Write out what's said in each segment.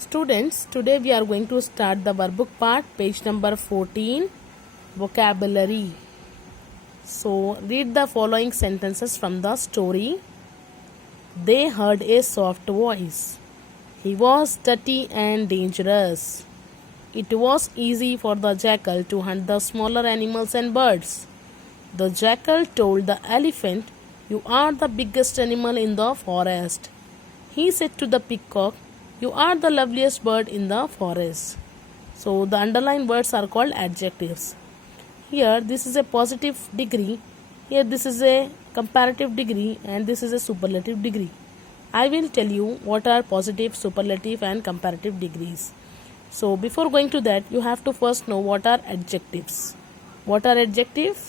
Students, today we are going to start the workbook part, page number 14, vocabulary. So, read the following sentences from the story. They heard a soft voice. He was dirty and dangerous. It was easy for the jackal to hunt the smaller animals and birds. The jackal told the elephant, "You are the biggest animal in the forest." He said to the peacock, "You are the loveliest bird in the forest." So the underlined words are called adjectives. Here this is a positive degree, here this is a comparative degree, and this is a superlative degree. I will tell you what are positive, superlative and comparative degrees. So before going to that, you have to first know what are adjectives. What are adjectives?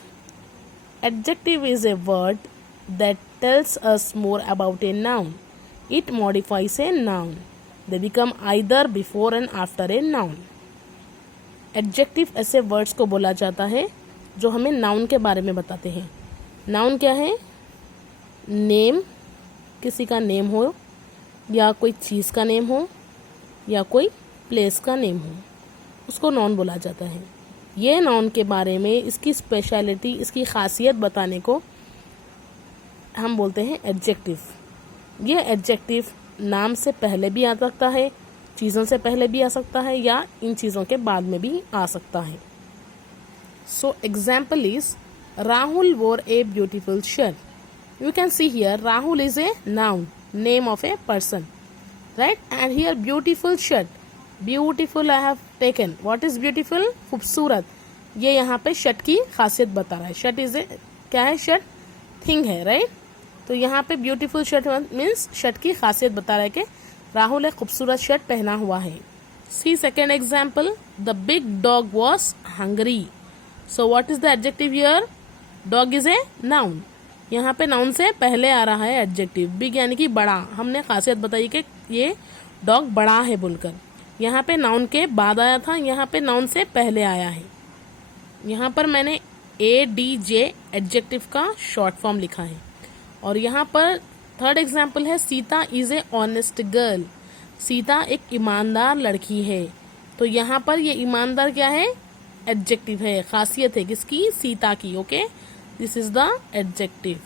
Adjective is a word that tells us more about a noun. It modifies a noun. They become either before and after a noun. Adjective ऐसे words को बोला जाता है जो हमें noun के बारे में बताते हैं. नाउन क्या है? नेम, किसी का नेम हो या कोई चीज़ का नेम हो या कोई प्लेस का नेम हो, उसको नाउन बोला जाता है. ये नाउन के बारे में, इसकी स्पेशलिटी, इसकी खासियत बताने को हम बोलते हैं एडजेक्टिव. ये एडजेक्टिव नाम से पहले भी आ सकता है, चीज़ों से पहले भी आ सकता है या इन चीज़ों के बाद में भी आ सकता है. सो एग्जाम्पल इज राहुल वोर a beautiful shirt. You can see here Rahul is a noun, name of a person, right? And here beautiful shirt, beautiful I have taken. What is beautiful? खूबसूरत. ये यहाँ पे शर्ट की खासियत बता रहा है. शर्ट इज ए, क्या है? शर्ट थिंग है, राइट? तो यहाँ पे ब्यूटीफुल शर्ट मीन्स शर्ट की खासियत बता रहा है कि राहुल एक खूबसूरत शर्ट पहना हुआ है. See second example, the big dog was hungry. So what is the adjective here? Dog is a noun. यहाँ पे नाउन से पहले आ रहा है एडजेक्टिव. बिग यानी कि बड़ा. हमने खासियत बताई कि ये डॉग बड़ा है बोलकर. यहाँ पे नाउन के बाद आया था, यहाँ पे नाउन से पहले आया है. यहाँ पर मैंने ADJ एडजेक्टिव का शॉर्ट फॉर्म लिखा है. और यहाँ पर थर्ड एग्जाम्पल है, Sita is a honest girl. Sita एक ईमानदार लड़की है. तो यहाँ पर ये ईमानदार क्या है? एडजेक्टिव है, खासियत है किसकी? सीता की. Okay, this is the adjective.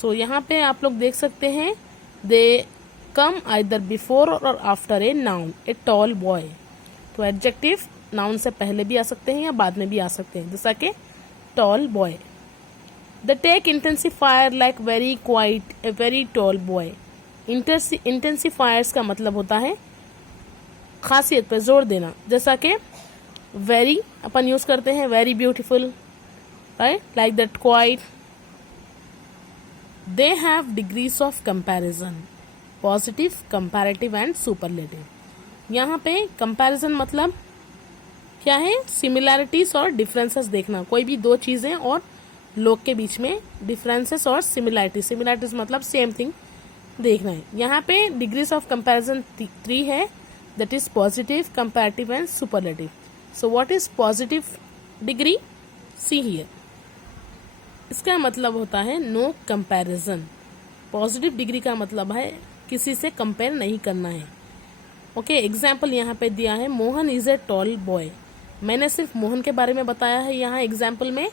So यहाँ पे आप लोग देख सकते हैं, दे कम आइदर बिफोर और after a noun. A tall boy. तो एडजेक्टिव नाउन से पहले भी आ सकते हैं या बाद में भी आ सकते हैं, जैसा कि tall boy. The take intensifier like very quiet, a very tall boy. Intensifiers का मतलब होता है खासियत पर जोर देना. जैसा कि very अपन यूज करते हैं, very beautiful, right? Like that quiet. They have degrees of comparison. Positive, comparative and superlative. यहाँ पे comparison मतलब क्या है? Similarities और differences देखना. कोई भी दो चीजें और लोग के बीच में डिफरेंसेस और सिमिलैरिटीज. सिमिलैरिटीज मतलब सेम थिंग देखना है. यहाँ पे डिग्रीज ऑफ कंपैरिजन 3 है, that is positive, comparative and superlative. So what is positive degree? See here. इसका मतलब होता है नो कंपैरिजन. पॉजिटिव डिग्री का मतलब है किसी से कंपेयर नहीं करना है. ओके, एग्जाम्पल यहाँ पे दिया है, Mohan is A tall boy. मैंने सिर्फ मोहन के बारे में बताया है. यहाँ एग्जाम्पल में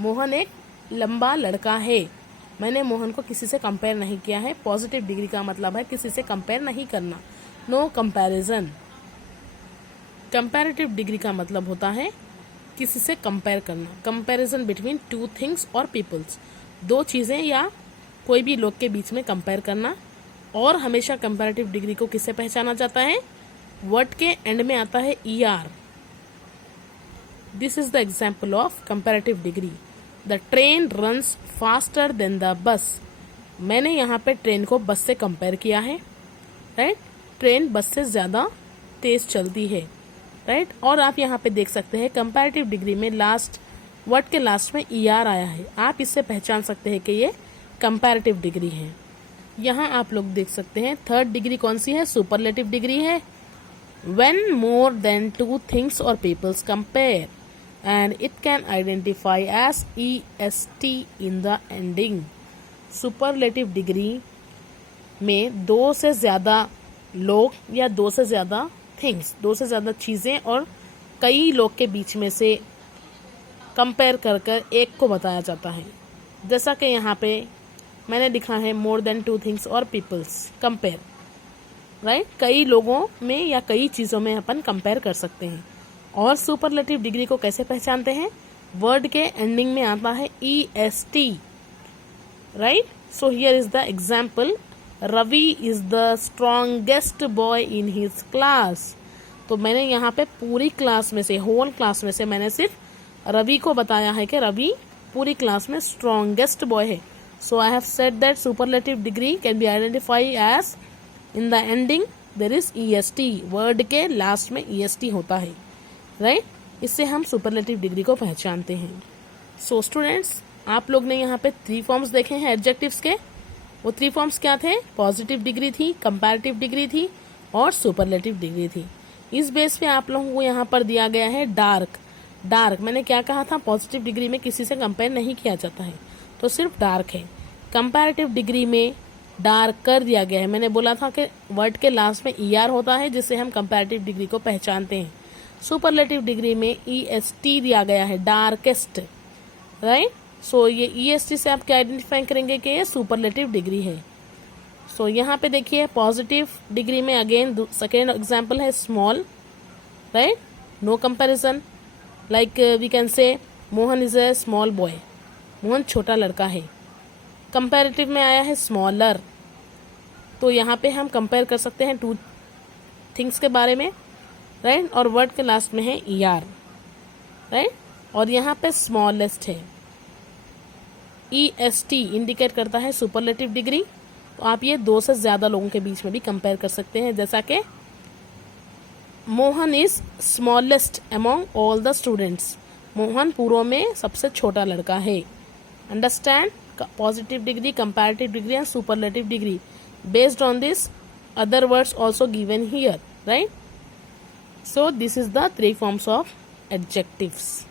मोहन एक लंबा लड़का है. मैंने मोहन को किसी से कंपेयर नहीं किया है. पॉजिटिव डिग्री का मतलब है किसी से कंपेयर नहीं करना, नो कंपैरिजन. कंपैरेटिव डिग्री का मतलब होता है किसी से कंपेयर करना. कंपैरिजन बिटवीन टू थिंग्स और पीपल्स. दो चीजें या कोई भी लोग के बीच में कंपेयर करना. और हमेशा कंपैरेटिव डिग्री को किससे पहचाना जाता है? वर्ड के एंड में आता है ER. This is the example of comparative degree. The train runs faster than the bus. मैंने यहाँ पे ट्रेन को बस से कंपेयर किया है, राइट? ट्रेन बस से ज्यादा तेज चलती है, राइट? और आप यहाँ पे देख सकते हैं कंपैरेटिव डिग्री में लास्ट वर्ड के लास्ट में ER आया है. आप इससे पहचान सकते हैं कि ये कंपैरेटिव डिग्री है. यहाँ आप लोग देख सकते हैं थर्ड डिग्री कौन सी है? सुपरलेटिव डिग्री है. When more than two things और peoples compare, and it can identify as EST in the ending. Superlative degree में दो से ज़्यादा लोग या दो से ज़्यादा थिंग्स, दो से ज़्यादा चीज़ें और कई लोग के बीच में से कंपेयर कर कर एक को बताया जाता है। जैसा कि यहाँ पे मैंने लिखा है मोर देन 2 थिंग्स और पीपल्स कंपेयर, राइट। कई लोगों में या कई चीज़ों में अपन कंपेयर कर सकते हैं। और सुपरलेटिव डिग्री को कैसे पहचानते हैं? वर्ड के एंडिंग में आता है EST, right. So here is the example, Ravi is the strongest boy in his class. तो मैंने यहाँ पे पूरी क्लास में से, होल क्लास में से मैंने सिर्फ रवि को बताया है कि रवि पूरी क्लास में स्ट्रॉन्गेस्ट बॉय है। So I have said that superlative degree can be identify as in the ending there is EST, word के लास्ट में EST होता है, राइट। इससे हम सुपरलेटिव डिग्री को पहचानते हैं। सो स्टूडेंट्स, आप लोग ने यहाँ पे 3 फॉर्म्स देखे हैं एडजेक्टिव्स के। वो 3 फॉर्म्स क्या थे? पॉजिटिव डिग्री थी, कंपैरेटिव डिग्री थी और सुपरलेटिव डिग्री थी। इस बेस पे आप लोगों को यहाँ पर दिया गया है डार्क। डार्क मैंने क्या कहा था? पॉजिटिव डिग्री में किसी से कंपेयर नहीं किया जाता है, तो सिर्फ डार्क है। कंपैरेटिव डिग्री में डार्क कर दिया गया है। मैंने बोला था कि वर्ड के लास्ट में ER होता है, जिससे हम कंपैरेटिव डिग्री को पहचानते हैं। सुपरलेटिव डिग्री में EST दिया गया है, डार्केस्ट, राइट। सो ये EST से आप क्या आइडेंटिफाई करेंगे कि ये सुपरलेटिव डिग्री है। सो यहाँ पे देखिए पॉजिटिव डिग्री में अगेन सेकेंड एग्जाम्पल है small, right, no comparison. Like we can say Mohan is a small boy, Mohan छोटा लड़का है। कंपैरेटिव में आया है स्मॉलर, तो यहाँ पे हम कंपेयर कर सकते हैं 2 थिंग्स के बारे में, राइट। और वर्ड के लास्ट में है ER, राइट। और यहाँ पे स्मॉलेस्ट है, EST इंडिकेट करता है सुपरलेटिव डिग्री। तो आप ये 2 से ज़्यादा लोगों के बीच में भी कंपेयर कर सकते हैं, जैसा कि Mohan is smallest among all the students, Mohan पूरों में सबसे छोटा लड़का है। Understand positive degree, comparative degree and superlative degree based on this other words also given here, right? So this is the 3 forms of adjectives.